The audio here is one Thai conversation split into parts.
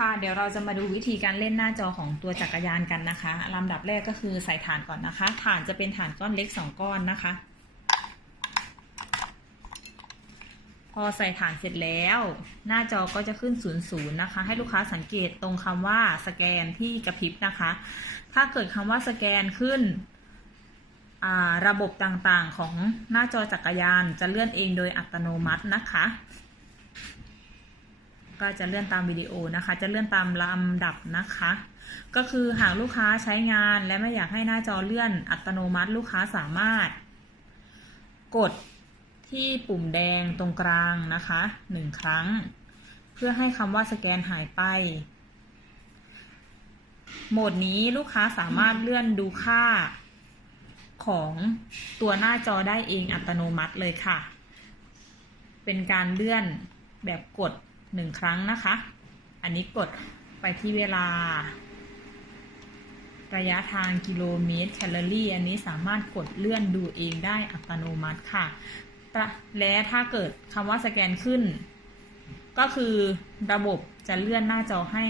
ค่ะ เดี๋ยวเราจะมาดูวิธีการเล่นหน้าจอของตัวจักรยานกันนะคะลำดับแรกก็คือใส่ฐานก่อนนะคะ ฐานจะเป็นฐานก้อนเล็กสองก้อนนะคะ พอใส่ฐานเสร็จแล้ว หน้าจอก็จะขึ้น00นย์นะคะ ให้ลูกค้าสังเกตตรงคำว่าสแกนที่กระพริบนะคะ ถ้าเกิดคำว่าสแกนขึ้นระบบต่างๆของหน้าจอจักรยานจะเลื่อนเองโดยอัตโนมัตินะคะ ก็จะเลื่อนตามวิดีโอนะคะ จะเลื่อนตามลำดับนะคะ ก็คือหากลูกค้าใช้งานและไม่อยากให้หน้าจอเลื่อนอัตโนมัติลูกค้าสามารถ กดที่ปุ่มแดงตรงกลางนะคะหนึ่งครั้ง เพื่อให้คำว่าสแกนหายไปโหมดนี้ลูกค้าสามารถเลื่อนดูค่าของตัวหน้าจอได้เองอัตโนมัติเลยค่ะ เป็นการเลื่อนแบบกด หนึ่งครั้งนะคะ อันนี้กดไปที่เวลา ระยะทางกิโลเมตรแคลอรี่ อันนี้สามารถกดเลื่อนดูเองได้อัตโนมัติค่ะ และถ้าเกิดคำว่าสแกนขึ้น ก็คือระบบจะเลื่อนหน้าจอให้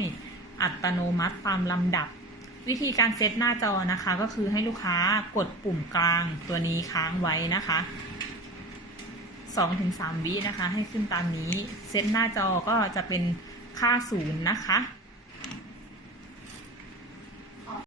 อัตโนมัติตามลำดับ วิธีการเซตหน้าจอนะคะ ก็คือให้ลูกค้ากดปุ่มกลางตัวนี้ค้างไว้นะคะ 2-3 วินะคะ ให้ขึ้นตามนี้ เซตหน้าจอก็จะเป็นค่าศูนย์นะคะ